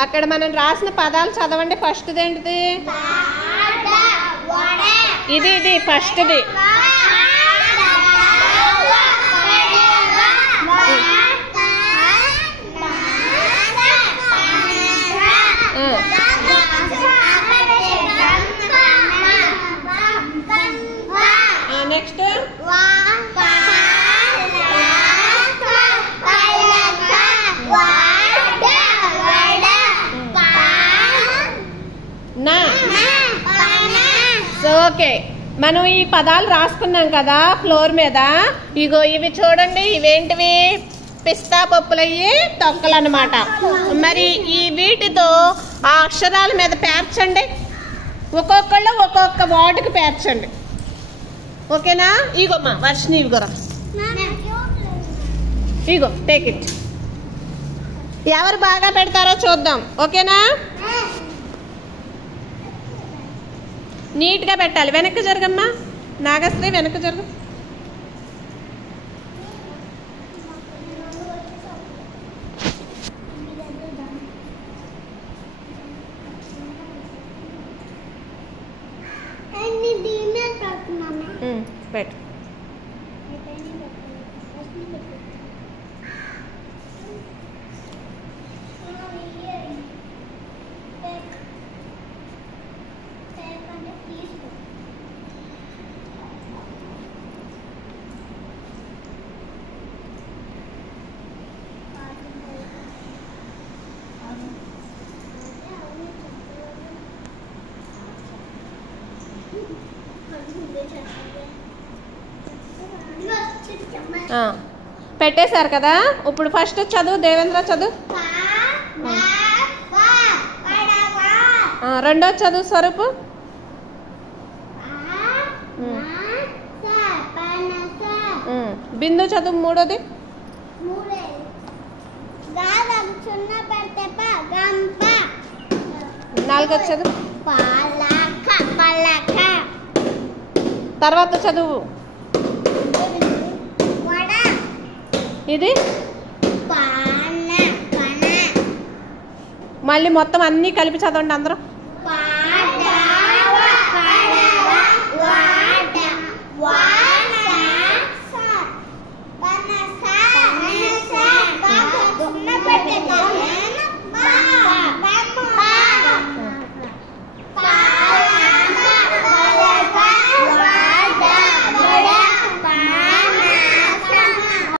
అక్కడ మనం రాసిన పదాలు చదవండి. ఫస్ట్ది ఏంటిది? ఇది ఫస్ట్ది. నెక్స్ట్ నా. సో ఓకే, మనం ఈ పదాలు రాసుకున్నాం కదా ఫ్లోర్ మీద. ఇగో ఇవి చూడండి, ఇవేంటివి? పిస్తా పప్పులయ్యి తొక్కలు అన్నమాట. మరి ఈ వీటితో ఆ అక్షరాల మీద పేర్చండి. ఒక్కొక్కళ్ళు ఒక్కొక్క వార్డుకి పేర్చండి. ఓకేనా? ఇగోమ్మా వర్షిని, ఇగోరా, ఇగో టేక్ ఇట్. ఎవరు బాగా పెడతారో చూద్దాం. ఓకేనా? నీట్గా పెట్టాలి. వెనక్కి జరగమ్మా నాగశ్రీ, వెనక్కి జరుగు. పెట్టు. పెట్టేశారు కదా. ఇప్పుడు ఫస్ట్ చదువు దేవేంద్ర, చదువు. రెండో చదువు స్వరూపు. బిందు చదువు మూడోది. నాలుగోది చదువు. తర్వాత చదువు. ఇది మళ్ళీ మొత్తం అన్నీ కలిపి చదవండి అందరూ.